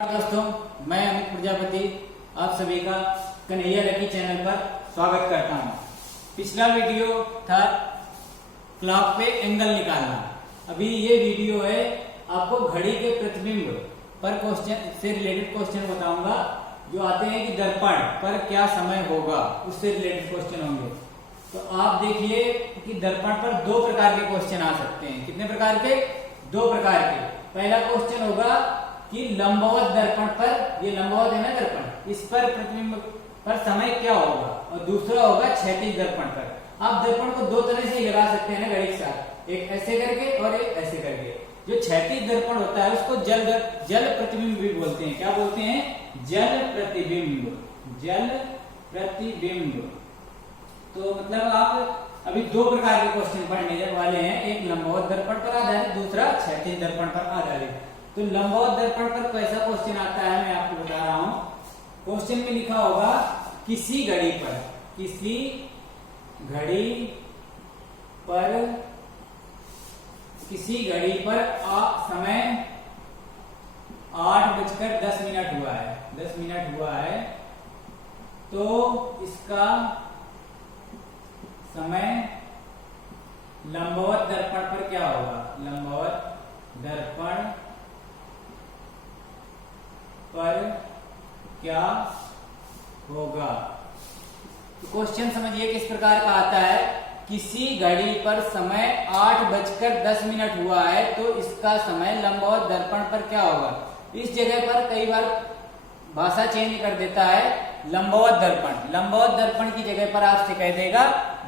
दोस्तों, मैं अमित प्रजापति आप सभी का कन्हैया लकी चैनल पर स्वागत करता हूं। पिछला वीडियो था क्लॉक पे एंगल निकालना। अभी ये वीडियो है आपको घड़ी के प्रतिबिंब पर क्वेश्चन से रिलेटेड क्वेश्चन बताऊंगा जो आते हैं कि दर्पण पर क्या समय होगा, उससे रिलेटेड क्वेश्चन होंगे। तो आप देखिए कि दर्पण पर दो प्रकार के क्वेश्चन आ सकते हैं। कितने प्रकार के? दो प्रकार के। पहला क्वेश्चन होगा कि लंबवत दर्पण पर, ये लंबवत है ना दर्पण, इस पर प्रतिबिंब पर समय क्या होगा, और दूसरा होगा क्षैतिज दर्पण पर। आप दर्पण को दो तरह से ही लगा सकते हैं ना घड़ी के साथ, एक ऐसे करके और एक ऐसे करके। जो क्षैतिज दर्पण होता है उसको जल प्रतिबिंब भी बोलते हैं। क्या बोलते हैं? जल प्रतिबिंब। जल प्रतिबिंब। तो मतलब आप अभी दो प्रकार के क्वेश्चन पढ़ने वाले हैं, एक लंबवत दर्पण पर आधारित, दूसरा क्षैतिज दर्पण पर आधारित। तो लंबवत दर्पण पर कैसा क्वेश्चन आता है मैं आपको बता रहा हूं। क्वेश्चन में लिखा होगा किसी घड़ी पर, किसी घड़ी पर, किसी घड़ी पर समय 8:10 हुआ है, 10 मिनट हुआ है, तो इसका समय लंबवत दर्पण पर क्या होगा? लंबवत दर्पण पर क्या होगा? तो क्वेश्चन समझिए किस प्रकार का आता है। किसी घड़ी पर समय 8:10 हुआ है, तो इसका समय लंबवत दर्पण पर क्या होगा? इस जगह पर कई बार भाषा चेंज कर देता है, लंबवत दर्पण। लंबवत दर्पण की जगह पर आपसे कह देगा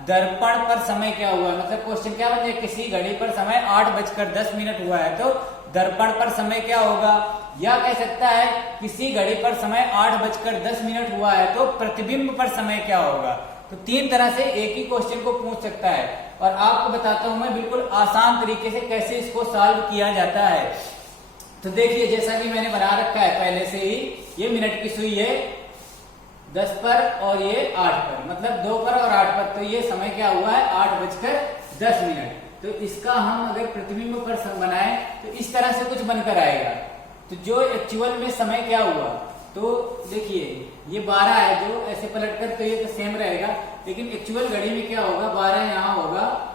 दर्पण पर समय क्या हुआ। मतलब क्वेश्चन क्या बन जाए, किसी घड़ी पर समय 8:10 हुआ है, तो दर्पण पर समय क्या होगा। या कह सकता है किसी घड़ी पर समय 8:10 हुआ है, तो प्रतिबिंब पर समय क्या होगा। तो तीन तरह से एक ही क्वेश्चन को पूछ सकता है, और आपको बताता हूं मैं बिल्कुल आसान तरीके से कैसे इसको सॉल्व किया जाता है। तो देखिए, जैसा कि मैंने बना रखा है पहले से ही, ये मिनट की सुई है 10 पर और ये 8 पर, मतलब 2 पर और 8 पर, तो ये समय क्या हुआ है 8:10। तो इसका हम अगर प्रतिबिंब पर बनाए तो इस तरह से कुछ बनकर आएगा। तो जो एक्चुअल में समय क्या हुआ, तो देखिए ये 12 है, जो ऐसे पलट कर तो ये तो सेम रहेगा, लेकिन एक्चुअल घड़ी में क्या होगा, 12 यहाँ होगा,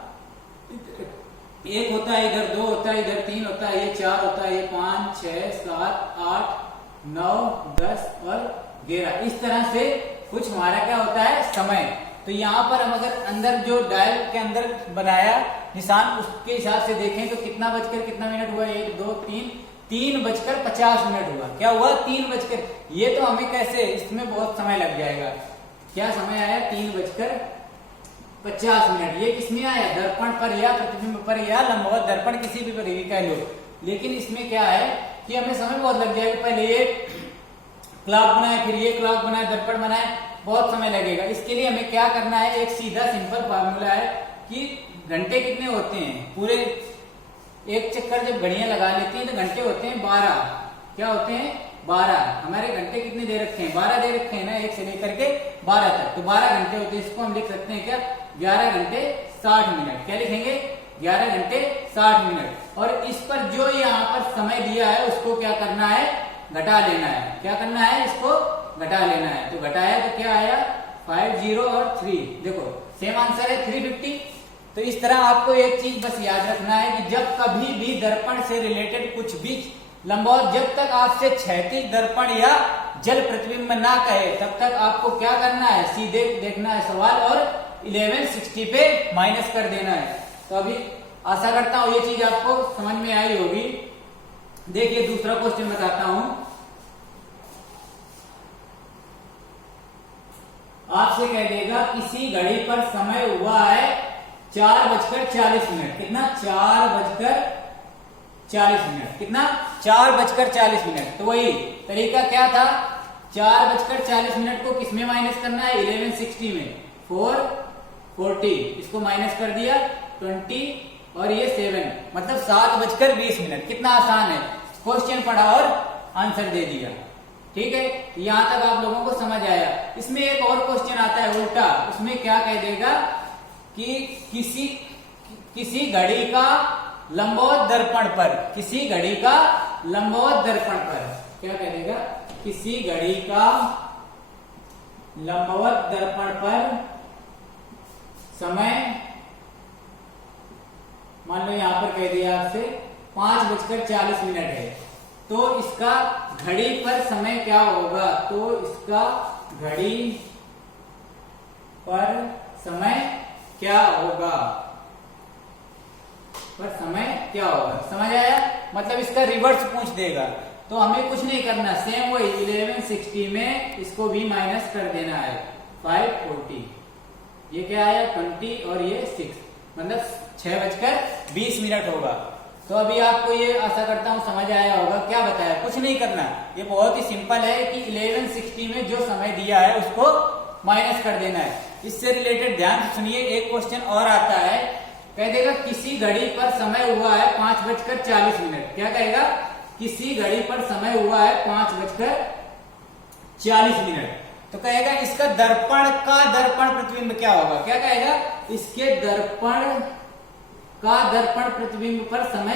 1 होता है इधर, 2 होता है इधर, 3 होता है, ये 4 होता है, ये 5, 6, 7, 8, 9, 10 और 11। इस तरह से कुछ हमारा क्या होता है समय। तो यहाँ पर हम अगर अंदर जो डायल के अंदर बनाया निशान, उसके हिसाब से देखें तो कितना बजकर कितना मिनट हुआ, 1 2 3, 3:50 हुआ। क्या हुआ? 3 बजकर। ये तो हमें कैसे, इसमें बहुत समय लग जाएगा। क्या समय आया? 3:50। ये किसमें आया? दर्पण पर या प्रतिबिंब पर या लंबवत दर्पण, किसी भी पर भी कह लो। लेकिन इसमें क्या है कि हमें समय बहुत लग जाएगा। पहले ये क्लॉक बनाए, फिर ये क्लॉक बनाए, दर्पण बनाए, बहुत समय लगेगा। इसके लिए हमें क्या करना है, एक सीधा सिंपल फार्मूला है कि घंटे कितने होते हैं। पूरे एक चक्कर जब घड़ियां लगा लेती हैं तो घंटे होते हैं 12। क्या होते हैं? 12। हमारे घंटे कितने दे रखे हैं? 12 दे रखे हैं ना, 1 से लेकर के 12 तक, तो 12 घंटे होते हैं। इसको हम लिख सकते हैं क्या? 11 घंटे 60 मिनट। क्या लिखेंगे? 11 घंटे 60 मिनट। और इस पर जो यहाँ पर समय दिया है उसको क्या करना है? घटा लेना है। क्या करना है? इसको घटा लेना है। तो घटाया तो क्या आया? 5 0 और 3। देखो सेम आंसर है 350। तो इस तरह आपको एक चीज बस याद रखना है कि जब कभी भी दर्पण से रिलेटेड कुछ भी लंबवत, जब तक आपसे क्षैतिज दर्पण या जल प्रतिबिंब ना कहे, तब तक आपको क्या करना है? सीधे देखना है सवाल और 1160 पे माइनस कर देना है। तो अभी आशा करता हूं ये चीज आपको समझ में आई होगी। देखिए दूसरा क्वेश्चन बताता हूं। आपसे कह देगा किसी घड़ी पर समय हुआ है 4:40। कितना? 4:40। कितना? 4:40। तो वही तरीका क्या था, 4:40 को किसमें माइनस करना है? 1160 में। 440, इसको माइनस कर दिया 20 और ये 7, मतलब 7:20। कितना आसान है, क्वेश्चन पढ़ा और आंसर दे दिया। ठीक है, यहां तक आप लोगों को समझ आया। इसमें एक और क्वेश्चन आता है उल्टा। उसमें क्या कह देगा कि किसी घड़ी का लंबवत दर्पण पर, किसी घड़ी का लंबवत दर्पण पर क्या करेगा, किसी घड़ी का लंबवत दर्पण पर समय, मान लो यहां पर कह दिया आपसे 5:40 है, तो इसका घड़ी पर समय क्या होगा, तो इसका घड़ी पर समय क्या होगा, पर समय क्या होगा, समझ आया। मतलब इसका रिवर्स पूछ देगा तो हमें कुछ नहीं करना, सेम वही 11:60 में इसको भी माइनस कर देना है 5:40, ये क्या आया 20 और ये 6, मतलब 6:20 होगा। तो अभी आपको ये आशा करता हूं समझ आया होगा। क्या बताया, कुछ नहीं करना, ये बहुत ही सिंपल है कि 11:60 में जो समय दिया है उसको माइनस कर देना है। इससे रिलेटेड ध्यान से सुनिए, एक क्वेश्चन और आता है, कह देगा किसी घड़ी पर समय हुआ है 5:40। क्या कहेगा, किसी घड़ी पर समय हुआ है 5:40, तो कहेगा इसका दर्पण का दर्पण प्रतिबिंब क्या होगा। क्या कहेगा, इसके दर्पण का दर्पण प्रतिबिंब पर समय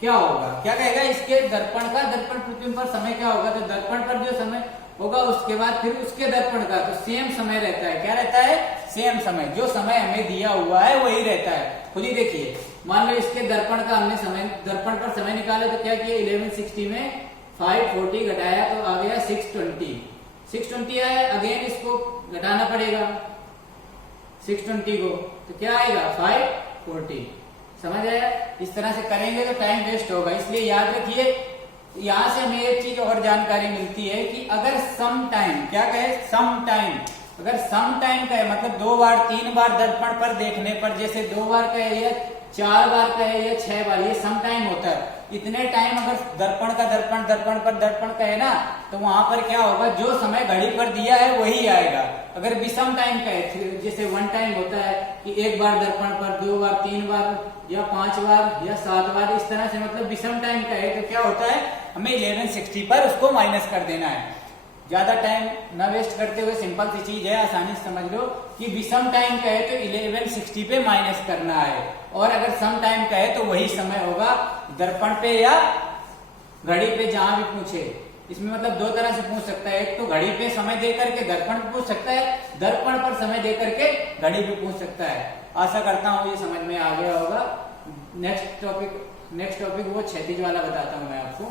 क्या होगा। क्या कहेगा, इसके दर्पण का दर्पण प्रतिबिंब पर समय क्या होगा, तो दर्पण पर जो समय होगा उसके बाद फिर उसके दर्पण का, तो सेम समय रहता है। क्या रहता है, सेम समय, जो समय हमें दिया हुआ है वही रहता है। खुद ही देखिए, मान लो इसके दर्पण का हमने समय, दर्पण पर समय निकाला तो क्या किया, 11:60 में 5:40 घटाया तो आ गया 6:20 आया। अगेन इसको घटाना पड़ेगा 6:20 को, तो क्या आएगा 5:40। समझ आया। इस तरह से करेंगे तो टाइम वेस्ट होगा, इसलिए याद रखिए। यहां से हमें एक चीज और जानकारी मिलती है कि अगर सम टाइम, क्या कहे, सम टाइम, अगर सम टाइम का है मतलब 2 बार 3 बार दर्पण पर देखने पर, जैसे 2 बार का है या 4 बार का है या 6 बार, ये सम टाइम होता है। इतने टाइम अगर दर्पण का दर्पण दर्पण पर दर्पण का है ना, तो वहां पर क्या होगा, जो समय घड़ी पर दिया है वही आएगा। अगर विषम टाइम का है, जैसे 1 टाइम होता है कि 1 बार दर्पण पर, 2 बार, 3 बार या 5 बार या 7 बार, इस तरह से मतलब विषम टाइम का है, तो क्या होता है, हमें 11:60 पर उसको माइनस कर देना है। ज्यादा टाइम ना वेस्ट करते हुए सिंपल सी चीज है, आसानी से समझ लो कि विषम टाइम का है तो 11:60 पे माइनस करना है, और अगर सम टाइम का है तो वही समय होगा दर्पण पे या घड़ी पे, जहां भी पूछे। इसमें मतलब 2 तरह से पूछ सकता है, एक तो घड़ी पे समय दे करके दर्पण पे पूछ सकता है, दर्पण पर समय दे करके घड़ी पे पूछ सकता है। आशा करता हूं ये समझ में आ गया होगा। नेक्स्ट टॉपिक वो क्षैतिज वाला बताता हूं मैं आपको।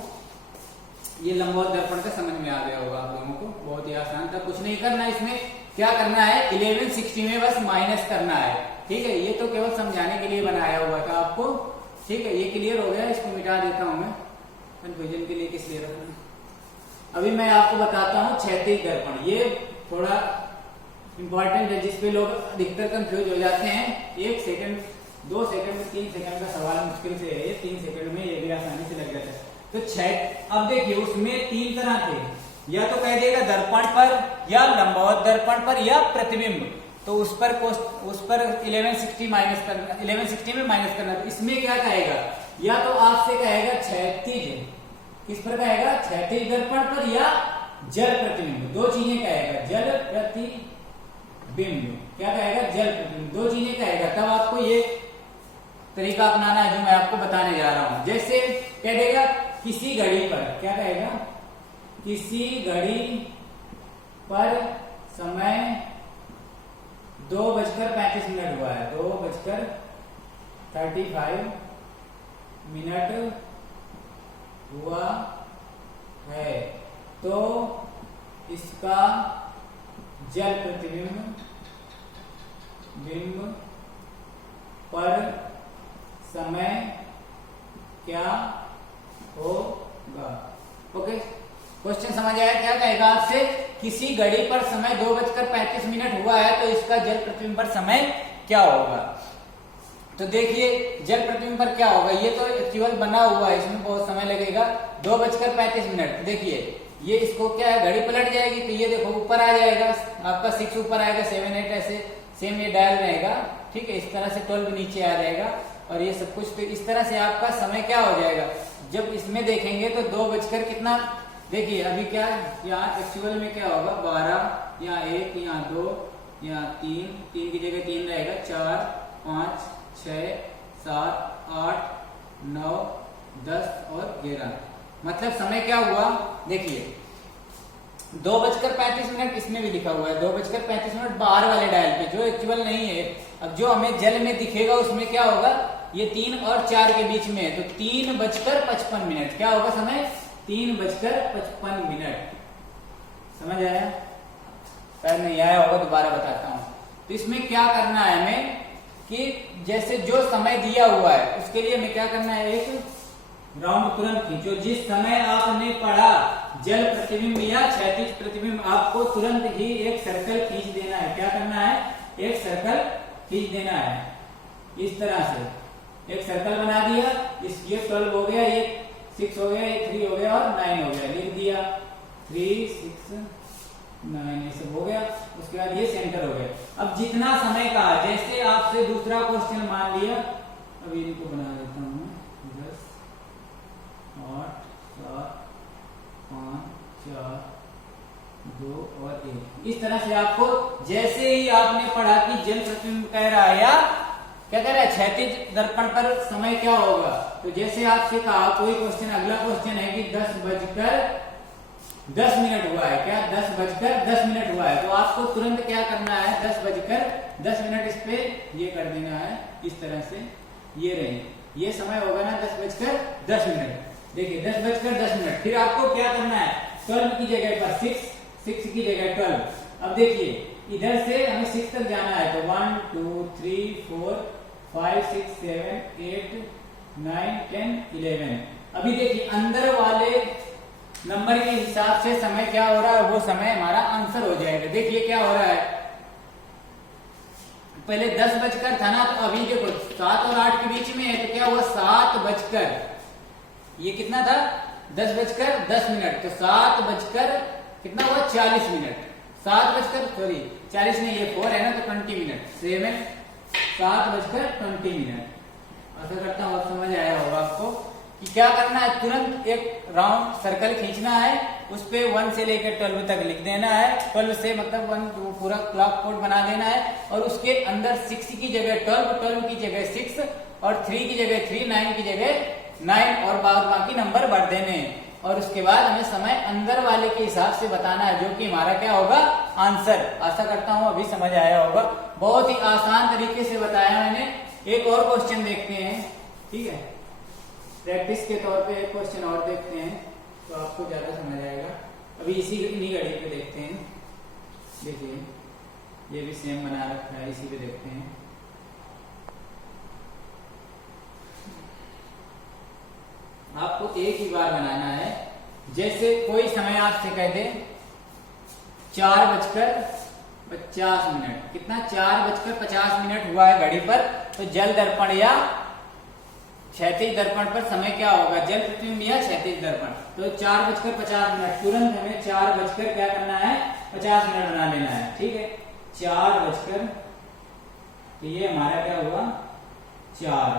ये लंबवत दर्पण का समझ में आ गया होगा आप लोगों को, बहुत ही आसान था, कुछ नहीं करना। इसमें क्या करना है, 11:60 में बस माइनस करना है, ठीक है। ये तो केवल समझाने के लिए बनाया हुआ था आपको, ठीक है। ये क्लियर हो गया, इसको मिटा देता हूं मैं, कंफ्यूजन के लिए किस लिए रखना। अभी मैं आपको बताता हूं क्षैतिज दर्पण। ये थोड़ा इंपॉर्टेंट है, जिसपे लोग अधिकतर कंफ्यूज हो जाते हैं। 1 सेकंड, 2 सेकंड, 3 सेकंड का सवाल मुश्किल से है, 3 सेकंड में ये भी आसानी से लग जाता है। तो अब देखिए उसमें 3 तरह थे, या तो कह देगा दर्पण पर या लंबवत दर्पण पर या प्रतिबिंब, तो उस पर 11:60 माइनस करना, 11:60 में माइनस करना। तो इसमें क्या कहेगा, या तो आपसे कहेगा क्षैतिज, किस पर कहेगा, क्षैतिज दर्पण पर या जल प्रतिबिंब, 2 चीजें कहेगा, जल प्रतिबिंब। क्या कहेगा, जल प्रतिबिंब, 2 चीजें कहेगा। तब आपको ये तरीका अपनाना है जो मैं आपको बताने जा रहा हूं। जैसे कह देगा किसी घड़ी पर, क्या कहेगा, किसी घड़ी पर समय 2:35 हुआ है, 2:35 हुआ है, तो इसका जल प्रतिबिंब पर समय क्या होगा। ओके, क्वेश्चन समझ आया। क्या कहेगा आपसे, किसी घड़ी पर समय 2:35 हुआ है तो इसका जल प्रतिबिंब पर समय क्या होगा। तो देखिए जल प्रतिबिंब पर क्या होगा, ये तो एक्चुअल बना हुआ है, इसमें बहुत समय लगेगा। 2:35, देखिए ये इसको क्या है, घड़ी पलट जाएगी तो ये देखो ऊपर आ जाएगा आपका 6 ऊपर आएगा, 7 8 ऐसे सेम ये डायल रहेगा, ठीक है। इस तरह से 12 नीचे आ जाएगा और ये सब कुछ, तो इस तरह से आपका समय क्या हो जाएगा। जब इसमें देखेंगे तो 2 कितना, देखिए अभी क्या यहाँ एक्चुअल में क्या होगा, 12, यहाँ 1, यहाँ 2, यहाँ 3 की जगह 3 रहेगा, 4 5 6 7 8 9 10 और 11, मतलब समय क्या हुआ देखिए 2:35 इसमें भी लिखा हुआ है, 2:35 बाहर वाले डायल पे, जो एक्चुअल नहीं है। अब जो हमें जल में दिखेगा उसमें क्या होगा, ये 3 और 4 के बीच में है, तो 3:55 क्या होगा समय, 3:55। समझ आया? शायद नहीं आया होगा, दोबारा बताता हूं। तो इसमें क्या करना है हमें कि जैसे जो समय दिया हुआ है उसके लिए हमें क्या करना है, एक राउंड तुरंत खींचो। जिस समय आपने पढ़ा जल प्रतिबिंब या क्षैतिज प्रतिबिंब, आपको तुरंत ही एक सर्कल खींच देना है। क्या करना है, एक सर्कल खींच देना है। इस तरह से एक सर्कल बना दिया, ये 12 हो गया, ये 6 हो गया, ये 3 हो गया और 9 हो गया, लिख दिया 3, 6, 9 ये सब हो गया। उसके बाद ये सेंटर हो गया। अब जितना समय का, जैसे आपसे दूसरा क्वेश्चन मान लिया, अभी इनको बना देता हूं, 10, 8, 7, 5, 4, 2 और 1। इस तरह से आपको जैसे ही आपने पढ़ा कि जल प्रतिबिंब कह रहा है या क्या कह रहा है, क्षैतिज दर्पण पर समय क्या होगा, तो जैसे आपसे कहा कोई क्वेश्चन, अगला क्वेश्चन है कि 10:10 हुआ है, क्या 10:10 हुआ है, तो आपको तुरंत क्या करना है, 10:10 इस पे ये कर देना है, इस तरह से ये रहे, ये समय होगा ना 10:10। देखिए 10:10, फिर आपको क्या करना है, 12 की जगह पर 6 की जगह 12। अब देखिए इधर से हमें 6 तक जाना है, तो 1, 2, 3, 4, 5, 6, 7, 8, 9, 10, 11। अभी देखिए अंदर वाले नंबर के हिसाब से समय क्या हो रहा है, वो समय हमारा आंसर हो जाएगा। देखिए क्या हो रहा है, पहले 10 था ना, तो अभी देखो 7 और 8 के बीच में है, तो क्या हुआ 7 ये कितना था 10:10, तो 7 कितना हुआ 40 मिनट, 40 नहीं, ये 4 है ना, तो 20 मिनट, 7:20। ऐसा करता हूँ, समझ आया होगा आपको कि क्या करना है, तुरंत एक राउंड सर्कल खींचना है, उस पे 1 से लेकर 12 तक लिख देना है, 12 से मतलब 1 पूरा क्लॉक कोड बना देना है, और उसके अंदर 6 की जगह 12 की जगह 6 और 3 की जगह 3, 9 की जगह 9 और बाकी नंबर बढ़ देने। और उसके बाद हमें समय अंदर वाले के हिसाब से बताना है, जो कि हमारा क्या होगा, आंसर। आशा करता हूं अभी समझ आया होगा, बहुत ही आसान तरीके से बताया मैंने। एक और क्वेश्चन देखते हैं, ठीक है, प्रैक्टिस के तौर पे एक क्वेश्चन और देखते हैं, तो आपको ज्यादा समझ आएगा। अभी इन्हीं घड़ी पे देखते हैं। देखिए ये भी सेम बना रखा है, इसी पे देखते हैं। आपको एक ही बार बनाना है। जैसे कोई समय आपसे कह दे 4:50, कितना 4:50 हुआ है घड़ी पर, तो जल दर्पण या क्षैतिज दर्पण पर समय क्या होगा, जल प्रतिबिंब या क्षैतिज दर्पण, तो 4:50। तुरंत हमें 4 क्या करना है, 50 मिनट बना लेना है, ठीक है। 4 तो ये हमारा क्या हुआ 4,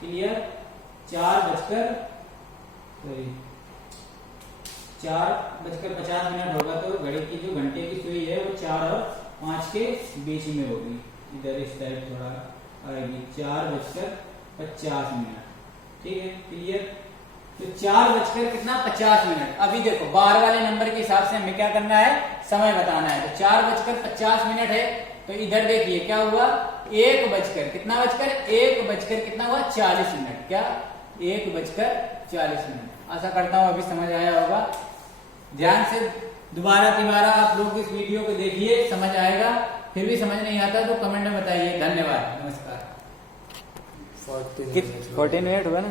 क्लियर। 4:50 होगा, तो घड़ी की जो घंटे की सुई है वो 4 और 5 के बीच में होगी, इधर इस टाइप थोड़ा आएगी, 4:50, ठीक है, क्लियर। तो 4:50। अभी देखो बाहर वाले नंबर के हिसाब से हमें क्या करना है, समय बताना है, तो 4:50 है, तो इधर देखिए क्या हुआ, 1 कितना 1 कितना हुआ 40 मिनट, क्या 1:40। आशा करता हूं अभी समझ आया होगा। ध्यान से दोबारा आप लोग इस वीडियो को देखिए, समझ आएगा। फिर भी समझ नहीं आता तो कमेंट में बताइए। धन्यवाद, नमस्कार। 14 मिनट हुआ ना।